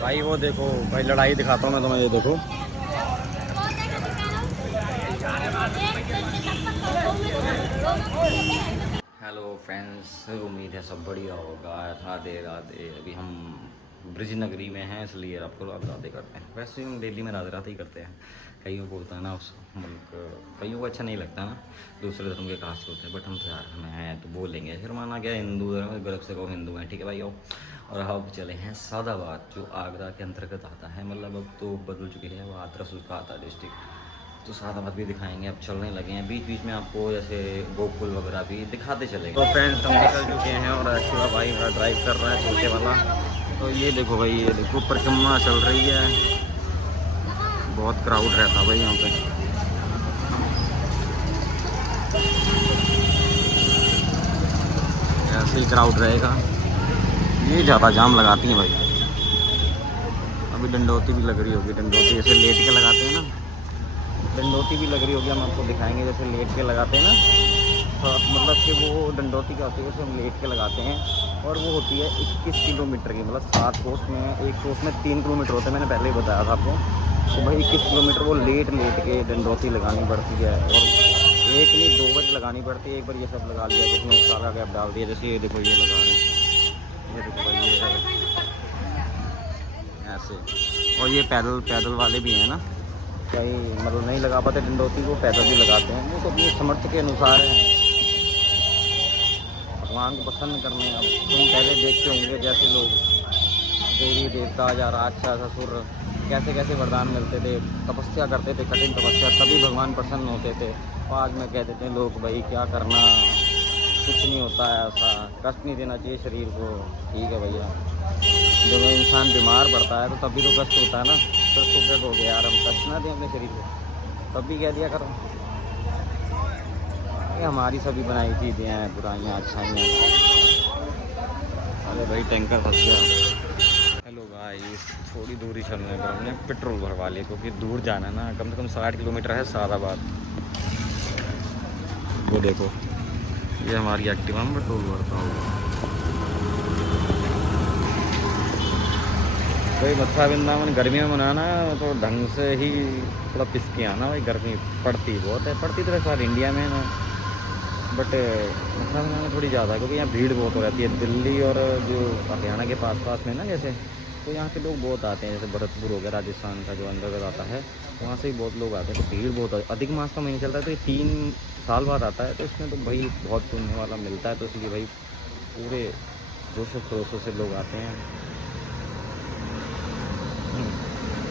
भाई वो देखो भाई, लड़ाई दिखाता हूँ मैं तुम्हें, ये देखो। हेलो फ्रेंड्स, उम्मीद है सब बढ़िया होगा। राधे राधे। अभी हम ब्रिज नगरी में हैं, इसलिए आपको राधे राधे करते हैं। वैसे हम दिल्ली में राधे राधे ही करते हैं। कईयों को होता है ना उस मुल्क, कईयों को अच्छा नहीं लगता ना, दूसरे धर्म के कास्ट होते हैं, बट हम तो यार हमें हैं तो बोलेंगे। फिर माना गया हिंदू धर्म, गलत से कहो हिंदू हैं, ठीक है भाई। और अब चले हैं सादाबाद, जो आगरा के अंतर्गत आता है। मतलब अब तो बदल चुकी है, वो हाथरस उसका आता है डिस्ट्रिक्ट। तो सादाबाद भी दिखाएंगे। अब चलने लगे हैं, बीच बीच में आपको जैसे गोकुल वगैरह भी दिखाते चलेंगे। तो फ्रेंड्स हम निकल चुके हैं और एक्टिवा भाई मेरा ड्राइव कर रहा है, छोटे वाला। तो ये देखो भाई, ये देखो परिक्रमा चल रही है। बहुत क्राउड रहता भाई यहाँ पे। ऐसे ही क्राउड रहेगा, ये ज़्यादा जाम लगाती हैं भाई। अभी डंडोती भी लग रही होगी, डंडोती ऐसे लेट के लगाते हैं ना, डंडोती भी लग रही होगी। हम आपको दिखाएंगे जैसे लेट के लगाते हैं ना, तो मतलब कि वो डंडोती क्या होती है, उसे हम लेट के लगाते हैं। और वो होती है 21 किलोमीटर की, मतलब 7 कोस में, एक कोस में 3 किलोमीटर होते हैं। मैंने पहले ही बताया था आपको। तो भाई 21 किलोमीटर वो लेट के डंडोती लगानी पड़ती है। और एक नहीं 2 बार लगानी पड़ती है। एक बार ये सब लगा लिया, जिसमें सारा गैप डाल दिया। जैसे ये देखो, ये लगा रहे हैं, ये देखो भाई, ये ऐसे। और ये पैदल वाले भी हैं ना, कहीं मतलब नहीं लगा पाते डंडोती को, पैदल भी लगाते हैं। वो तो अपनी समर्थ के अनुसार है, भगवान को प्रसन्न करने। अब तुम पहले देखते होंगे जैसे लोग देवी देवता या राक्षस असुर कैसे कैसे वरदान मिलते थे, तपस्या करते थे, कठिन तपस्या, तभी भगवान प्रसन्न होते थे। और आज में कह देते हैं लोग भाई क्या करना, कुछ नहीं होता है, ऐसा कष्ट नहीं देना चाहिए शरीर को। ठीक है भैया, जब इंसान बीमार पड़ता है तो तभी तो कष्ट होता है ना। तो क्या हो गया यार, हम कष्ट ना दें अपने शरीर को, तब भी कह दिया करो। ये हमारी सभी बनाई चीज़ें हैं, बुराइयाँ अच्छाइयाँ। अरे भाई टैंकर फंस गया। हेलो गाइस, थोड़ी दूरी चलने पर हमने पेट्रोल भरवा लिया, क्योंकि दूर जाना है ना, कम से कम 60 किलोमीटर है सादाबाद। वो देखो, ये हमारी एक्टिवा में पेट्रोल भरता होगा। भाई मथुरा वृंदावन गर्मी में मनाना तो ढंग से ही थोड़ा पिस के आना भाई। गर्मी पड़ती बहुत है, पड़ती तो वैसे इंडिया में है ना, बट मथुरा वृंदावन थोड़ी ज़्यादा है, क्योंकि यहाँ भीड़ बहुत हो रहती है। दिल्ली और जो हरियाणा के पास में ना जैसे, तो यहाँ के लोग बहुत आते हैं। जैसे भरतपुर हो गया राजस्थान का, जो अंतर्गत आता है, वहाँ से भी बहुत लोग आते हैं। तो भीड़ बहुत, अधिक मास का महीना चलता है, तो ये 3 साल बाद आता है। तो इसमें तो भाई बहुत पुण्य वाला मिलता है, तो इसलिए भाई पूरे जोशों खरोशों से लोग आते हैं।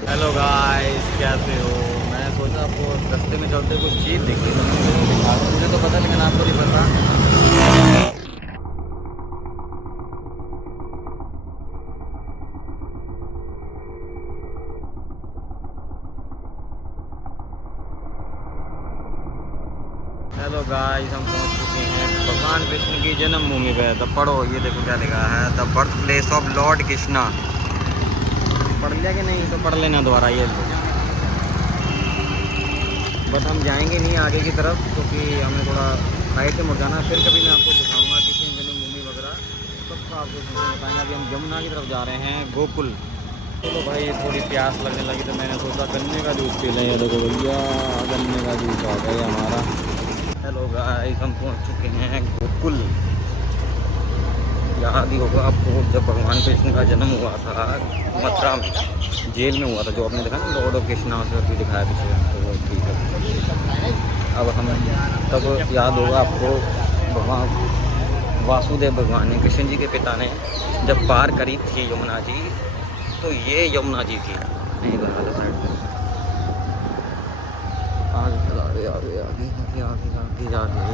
हेलो गाइस, कैसे हो? मैं सोचा आपको रास्ते में चलते कुछ चीज़ दिख गई तो मैं दिखा दूँ। मुझे तो पता, लेकिन आपको नहीं पता। हेलो गाइस, हम पहुंच चुके हैं भगवान कृष्ण की जन्मभूमि पे। तो पढ़ो, ये देखो क्या लिखा है, the birth place of Lord Krishna. पढ़ लिया कि नहीं? तो पढ़ लेना दोबारा ये। बट हम जाएंगे नहीं आगे की तरफ, क्योंकि हमें थोड़ा साइड से मुड़ जाना। फिर कभी मैं आपको दिखाऊंगा किसी जन्मभूमि वगैरह, सबको आपको बताएंगे। अभी हम जमुना की तरफ जा रहे हैं, गोकुल। चलो भाई, थोड़ी प्यास लगने लगी तो मैंने सोचा गन्ने का जूस पी लें। ये देखो भैया, गन्ने का जूस आ गया हमारा। हेलो गाइस, हम पहुंच चुके हैं गोकुल। याद ही होगा आपको, जब भगवान कृष्ण का जन्म हुआ था मथुरा में, जेल में हुआ था, जो आपने देखा ना लॉर्ड ऑफ कृष्णा से भी दिखाया पीछे, तो वो ठीक है। अब हम तब याद होगा आपको, भगवान वासुदेव भगवान ने, कृष्ण जी के पिता ने जब पार करी थी यमुना जी, तो ये यमुना जी थी। नहीं लगा था साइड में, आगे।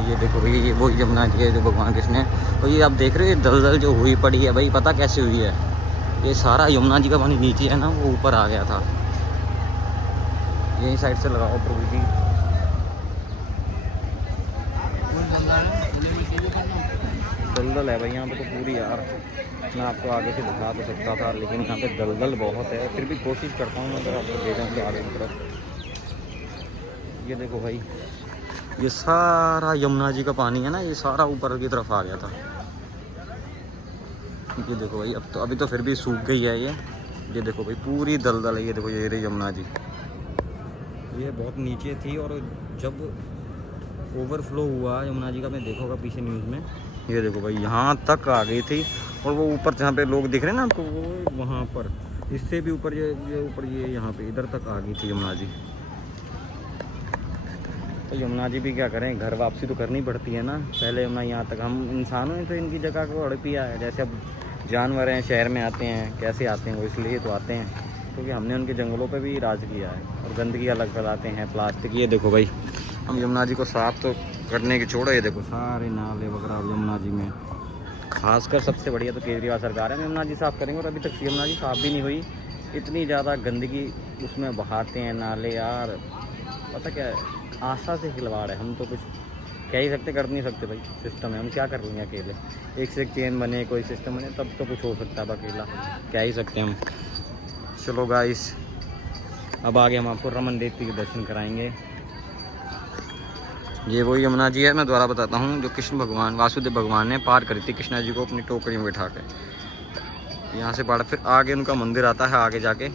ये देखो भैया, ये वो यमुना जी है जो भगवान कृष्ण है। तो ये आप देख रहे हो, दलदल जो हुई पड़ी है भाई, पता कैसे हुई है? ये सारा यमुना जी का पानी नीचे है ना, वो ऊपर आ गया था। यही साइड से लगाओ प्रभु जी। दलदल है भाई यहाँ पे तो पूरी यार। मैं आपको आगे से दिखा तो सकता था, लेकिन यहाँ पे दलदल बहुत है। फिर भी कोशिश करता हूँ अगर आपको दे दें तो आगे की तरफ। ये देखो भाई, ये सारा यमुना जी का पानी है ना, ये सारा ऊपर की तरफ आ गया था। ये देखो भाई, अब तो अभी तो फिर भी सूख गई है ये, ये देखो भाई पूरी दलदल है, ये देखो ये रही यमुना जी। ये बहुत नीचे थी और जब ओवरफ्लो हुआ यमुना जी का, मैं देखा होगा पीछे न्यूज़ में, ये देखो भाई यहाँ तक आ गई थी। और वो ऊपर जहाँ पे लोग दिख रहे हैं ना आपको, वो वहाँ पर इससे भी ऊपर ये ऊपर ये यहाँ पे इधर तक आ गई थी यमुना जी। तो यमुना जी भी क्या करें, घर वापसी तो करनी पड़ती है ना। पहले यमुना यहाँ तक, हम इंसानों ने तो इनकी जगह को हड़पिया है। जैसे अब जानवर हैं शहर में आते हैं, कैसे आते हैं वो इसलिए तो आते हैं क्योंकि हमने उनके जंगलों पे भी राज किया है और गंदगी अलग फैलाते हैं, प्लास्टिक। ये देखो भाई हम यमुना जी को साफ़ तो करने की छोड़ो, ये देखो सारे नाले वगैरह यमुना जी में। खासकर सबसे बढ़िया तो केजरीवाल सरकार है, यमुना जी साफ़ करेंगे। और अभी तक यमुना जी साफ़ भी नहीं हुई, इतनी ज़्यादा गंदगी उसमें बहाते हैं नाले यार। पता क्या है, आशा से खिलवाड़ है। हम तो कुछ कह ही सकते, कर नहीं सकते भाई, सिस्टम है, हम क्या कर लेंगे अकेले। एक से एक चेन बने, कोई सिस्टम बने तब तो कुछ हो सकता है, अकेला क्या ही सकते हैं हम। चलो गाइस अब आगे हम आपको रमन देवी के दर्शन कराएंगे। ये वही यमुना जी है, मैं दोबारा बताता हूँ, जो कृष्ण भगवान वासुदेव भगवान ने पार करी थी कृष्णा जी को अपनी टोकरी में बिठा के। यहाँ से पार फिर आगे उनका मंदिर आता है, आगे जाके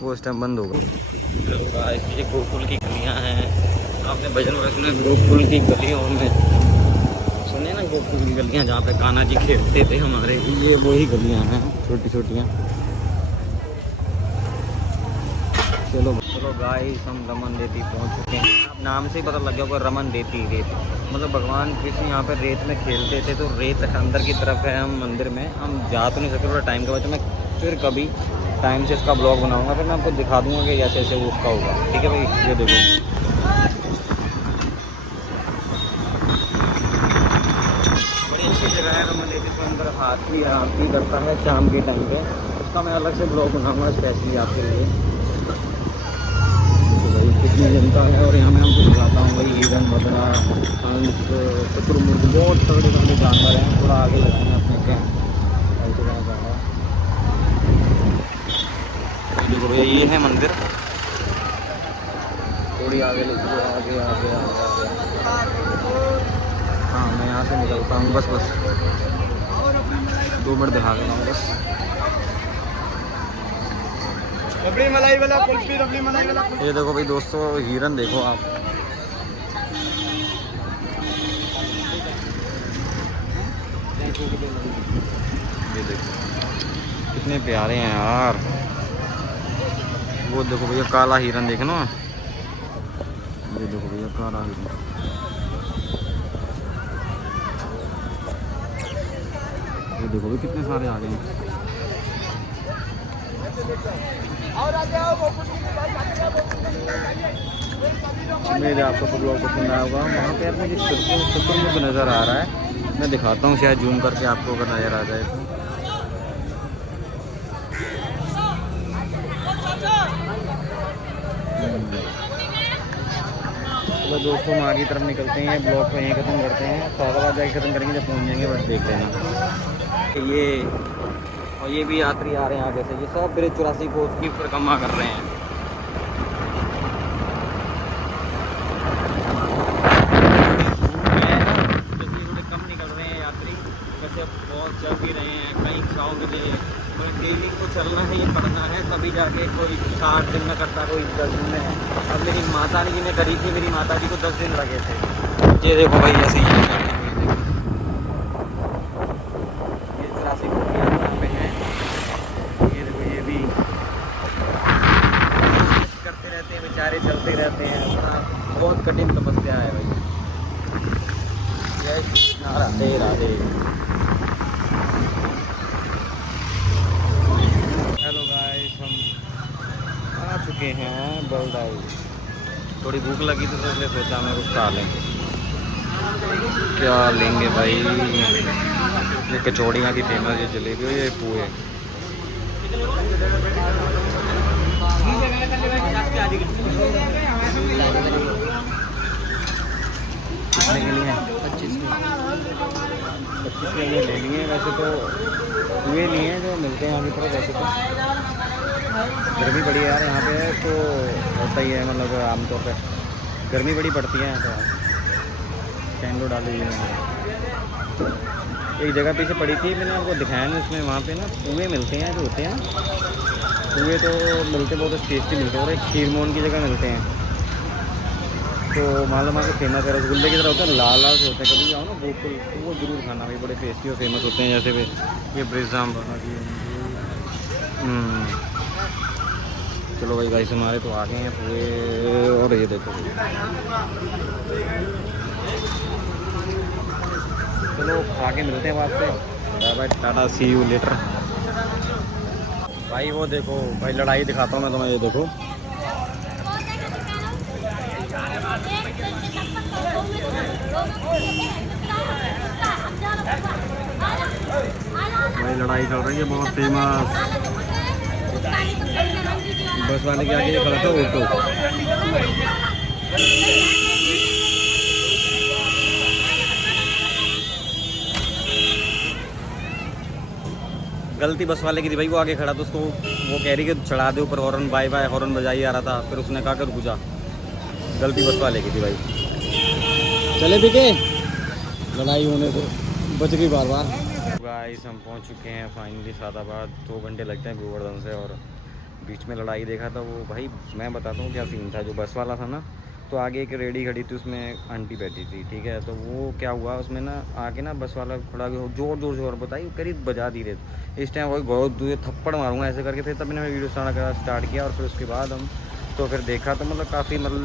वो इस टाइम बंद होगा। ये गोकुल की गलियाँ हैं, आपने भजन वगैरह सुना गोकुल की गलियों में, सुने ना गोकुल की गलियाँ जहाँ पे कान्हा जी खेलते थे हमारे, ये वही गलियाँ हैं छोटी छोटियाँ। चलो गाइस हम रमन देवी पहुंच चुके हैं। अब नाम से ही पता लग गया होगा रमन देवी, रेत मतलब भगवान कृष्ण यहाँ पे रेत में खेलते थे। तो रेत अंदर की तरफ है, हम मंदिर में हम जा तो नहीं सकते, थोड़ा टाइम के बाद। तो मैं फिर कभी टाइम से इसका ब्लॉग बनाऊंगा, फिर मैं आपको दिखा दूंगा कि ऐसे ऐसे वो उसका होगा, ठीक है भाई। ये देखो बड़ी अच्छी जगह है रमन देवी के अंदर, हाथी आरती करता है शाम के टाइम पे। उसका मैं अलग से ब्लॉग बनाऊँगा स्पेशली आपके लिए। कितनी जनता है और यहाँ मैं आपको दिखाता हूँ भाई, हिरन बदरा हंस शुतुरमुर्ग बहुत तगड़े तगड़े जानवर हैं। थोड़ा आगे लगाएंगे अपने क्या ऐसे कहना चाहूँगा। देखो भैया ये है मंदिर, थोड़ी आगे ले चलो, आगे आगे आगे आगे। हाँ मैं यहाँ से निकलता हूँ, बस 2 मिनट दिखा देता हूँ बस। रबड़ी मलाई वाला कुल्फी, रबड़ी मलाई वाला। ये देखो भाई दोस्तों हिरन देखो आप, ये देखो कितने प्यारे हैं यार। वो देखो भैया काला हिरन देखना, ये देखो भैया काला हिरन। ये देखो भाई कितने सारे आ गए हैं। मेरे आपको ब्लॉग पसंद आया होगा। वहाँ पे आपको जिस शुतुरमुर्ग नज़र आ रहा है, मैं दिखाता हूँ शायद जूम करके आपको अगर नज़र आ जाए तो। चलो दोस्तों हम आगे तरफ निकलते हैं, ब्लॉग को यहीं ख़त्म करते हैं। फैजाबाद जाके ख़त्म करेंगे, जब पहुँच जाएंगे बस देखते हैं। ये और ये भी यात्री आ रहे हैं आगे से, ये सब ब्रिज 84 को उसकी परिक्रमा कर रहे हैं। थोड़े कम निकल रहे हैं यात्री, वैसे बहुत चल भी रहे हैं, कहीं 100 मिले। तो डेली को चलना है, ये पढ़ना है, तभी जाके कोई 60 दिन में करता, कोई 10 दिन में। अब लेकिन माता जी ने करी थी, मेरी माता जी को 10 दिन लगे थे। ये देखो भाई ऐसे ही बेचारे चलते रहते हैं। बहुत कठिन तपस्या है भाई। जय राधे राधे। हेलो गाइस हम आ चुके हैं बलदाई। थोड़ी भूख लगी तो इसलिए सोचा मैं कुछ खा लें। क्या लेंगे भाई, ये कचौड़ियाँ की फेमस, ये जलेबी और ये पुए। कितने के लिए? 25 के लिए ले लिए। वैसे तो हुए लिए हैं जो मिलते हैं यहाँ की तरफ। वैसे तो गर्मी बड़ी है यार यहाँ पे, तो होता ही है, मतलब आमतौर पे गर्मी बड़ी पड़ती है यहाँ पे। सैंडो डाली हुई है। एक जगह पीछे पड़ी थी, मैंने आपको दिखाया नहीं उसमें, वहाँ पे ना पुए मिलते हैं जो होते हैं ना, हुए तो मिलते बहुत टेस्टी मिलते हैं और एक खीरमोहन की जगह मिलते हैं। तो मालूम है कि फेमस है, रसगुल्ले की तरह होता है, लाल लाल से होते हैं। कभी आओ ना गोकुल तो वो ज़रूर खाना भाई, बड़े टेस्टी और फेमस होते हैं। जैसे ये ब्रिज जाम बना दिए। चलो भाई गाइस हमारे तो आ गए हैं पूरे। और ये देखो चलो खा के मिलते हैं बात से। Bye bye tata see you later. भाई वो देखो भाई लड़ाई दिखाता हूँ मैं तुम्हें, ये देखो भाई लड़ाई चल रही है बहुत फेमस। बस वाले के आगे खड़ा था ऑटो। गलती बस वाले की थी भाई, वो आगे खड़ा था, उसको वो कह रही कि चढ़ा दे ऊपर हॉर्न, बाय बाय हॉर्न बजाई आ रहा था, फिर उसने कहा कर रुक जा। गलती बस वाले की थी भाई। चले भी के लड़ाई होने से बच गई बार बार। गाइस हम पहुंच चुके हैं फाइनली सादाबाद। 2 घंटे लगते हैं गोवर्धन से। और बीच में लड़ाई देखा था वो भाई, मैं बताता हूँ क्या सीन था। जो बस वाला था ना, तो आगे एक रेडी खड़ी थी, उसमें आंटी बैठी थी, ठीक है। तो वो क्या हुआ उसमें ना, आके ना बस वाला खड़ा जोर जोर जोर बताई करीब बजा दी रहे। इस टाइम वही बहुत दूर थप्पड़ मारूंगा ऐसे करके, फिर तब मैंने वीडियो स्टार्ट किया। और फिर उसके बाद हम तो फिर देखा तो मतलब काफ़ी मतलब